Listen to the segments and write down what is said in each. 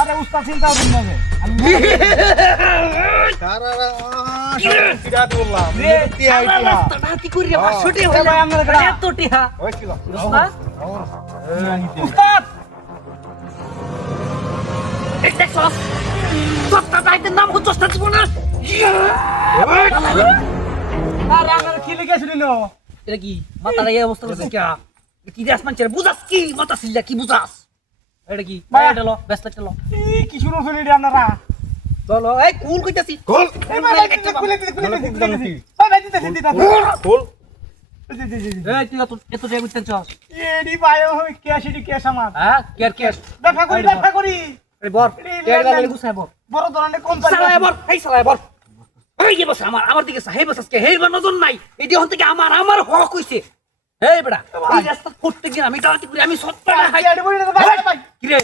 আরে উস্তাদ চিন্তা করুন না আমি কিরাত বললাম টিয়া টিয়া হাতি করি 500 টাকা হইলো আমরা এত টিয়া ওই কি উস্তাদ দেখছস তোরটা বাইতের নাম হচ্ছে উস্তাদ জীবন আরে আমার কি লেগেছিল এটা কি মাথার এই অবস্থা হচ্ছে কি দেশ মানছে বুঝাস কি মাথা সিল্লা কি বুঝাস এটা কি এটা লো ব্যস্ত চলো কি শুরু হলো রে আপনারা চলো এই কুল কইতাছি গোল এই ভাই খুলে ভাই দিতে গোল এই তুই এত টাইম উঠতেন চস এডি ভাই ওই ক্যাশিটি ক্যাশ আমার হ্যাঁ কেয়ার দেখা করি আরে বর কেয়ার গালে গুছাই বর বড় ধরনের কোম্পানি সালায় বর এই সালায় বর এই যে বস আমার দিকে সাহেব বস আজকে হেই নজর নাই এটি হন থেকে আমার হক হইছে এই বেটা এই রাস্তা প্রত্যেক দিন আমি দাঁড়াতে করি আমি সত্তরটা হাই কি রে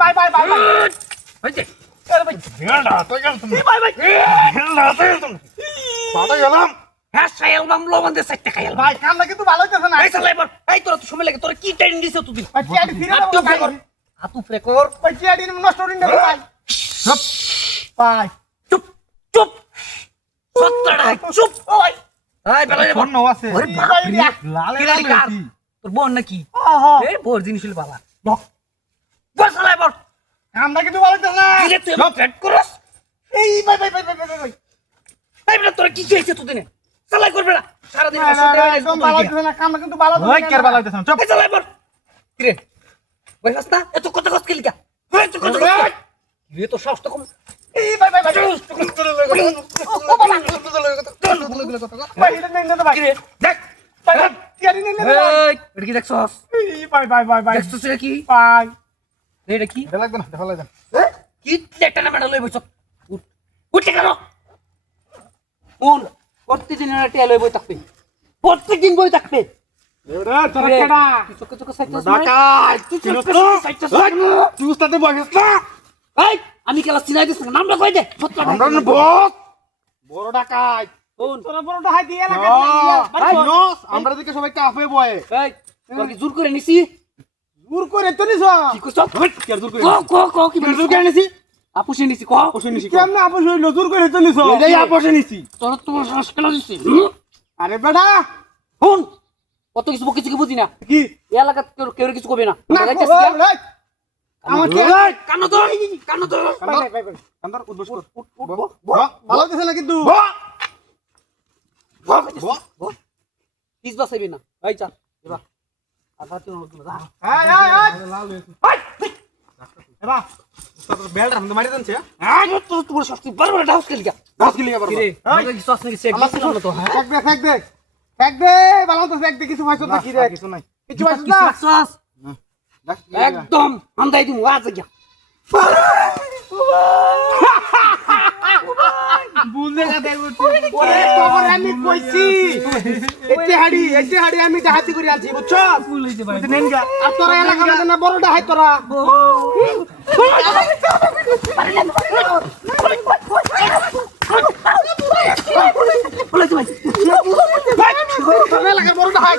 বাই হইছে আরে ভাই ভিড়া তো গেল তুমি ভাই ভিড়া তো গেল তুমি সাদা গেলাম হ্যাঁ সাইল বাম লবণ দে 60 টাকা ভাই কামটা কিন্তু ভালো হইছে না এই সালায় বর এই তোরা তো সময় লাগে তোরা কি টাইম দিছ তুই ভাই চিয়াডি ফিরে দাও ভাই হাত উপরে কর ভাই চিয়াডি নষ্ট হইন না ভাই চুপ ভাই চুপ চুপ সত্তরটা চুপ ওই এই বেলা ফোন নাও আছে ওরে বাপ রে লালে লালে তোর বোন নাকি এই বোর জিনিস হইল বালা বক বস সালায় বর কামটা কিন্তু ভালো হইছে না কি রে তুই ফ্রেড করস এই ভাই এই বেটা তোরা কি খেয়েছিস তুই সালাই করবে না সারা দিন একদম ভালো হইছে না কামটা কিন্তু ভালো হইছে না কেয়ার ভালো হইছে না চুপ এই সালাই বর কি রে ওই রাস্তা এত কথা কস খেলি কা এত কথা কস রে তো সাহস তো কম এই ভাই ভাই এটা নেন না ভাই কি রে দেখ ভাই চিয়াডি নেন না ভাই এই এটা কি দেখছস এই ভাই দেখছস এটা কি ভাই এটা কি এটা লাগবে না দেখা লাগবে কি লেটা না মেডাল লই বইছ উঠে গেল কোন প্রতিদিন এটা লই বই থাকবে প্রত্যেকদিন বই থাকবে এরা তোরা কেডা চোখ সাইতে ডাকাই তুই উস্তাদে বসিস না এই আমি কেলা চিনাই দিছ নামটা কই দে আমরা না বস বড় ডাকাই কোন তোরা বড় ডাকাই দিয়ে লাগা নস আমরা দিকে সবাই কাফে বয়ে এই তোর কি জোর করে নিছি জোর করে তো নিছ কি কইছ কি জোর করে ক কি জোর করে নিছি আপুসে নিছি ক আপোষ নিছি কেমনে আপোষ হইলো জোর করে তো নিছ এই আপোষ নিছি তোর তোমার শ্বাস কেলা দিছি আরে বেটা শুন কত কিছু বকি কিছু বুঝি না কি এই এলাকা কেউ কিছু কবে না না আমার কি কানো তো কান্দার উদ্বোস কর ভালো দিছে না কিন্তু পিস বাসাইবি না এই চা এবা আধা তো না এবা উস্তাদ বেল রাম মারি দেনছে তোর শাস্তি বারবার ডাউস খেলিকা কি রে কি সস নাকি সেক দিছিস না তো হ্যাঁ ফেক দে ভালো তো ফেক দে কিছু হইছ না কি রে কিছু নাই কিছু হইছ না সস একদম আন্দাই দিমু আজ গিয়া বুঝলে না দেব ওরে তোর আমি কইছি এতে হাড়ি আমি ডাহাতি করে আছি বুঝছো ভুল হইছে ভাই নেন গা আর তোরা এলাকা না বড় ডাহাই তোরা বলে ভাই তোরা এলাকা বড় ডাহাই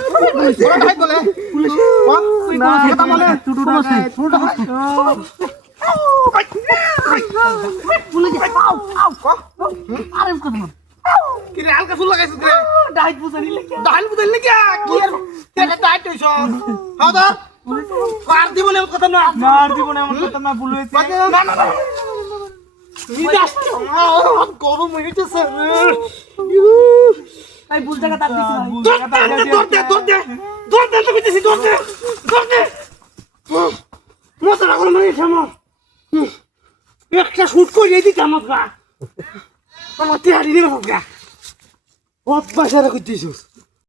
বলে পুলিশ না এটা বলে টুটু আছে বলে যাই আরে কত কি রে হালকা ফুল লাগাইছিস রে ডাইট বুঝানি লাগে ডাল বুঝাইল কি কি তেটা টাইট হইছ হাদা কার দিব না কথা না মার দিব না এমন কথা না ভুল হইছে না নিদাস গরম হইতেছে এই বুঝ জায়গা তার দিছি দৌড় দে তো কইতেছি দৌড় দে মশলা গরম হইছে আমার একটা শুট করে দিতে আমার তিয়ারি দিবে গা কত বাসারে কইতেছিস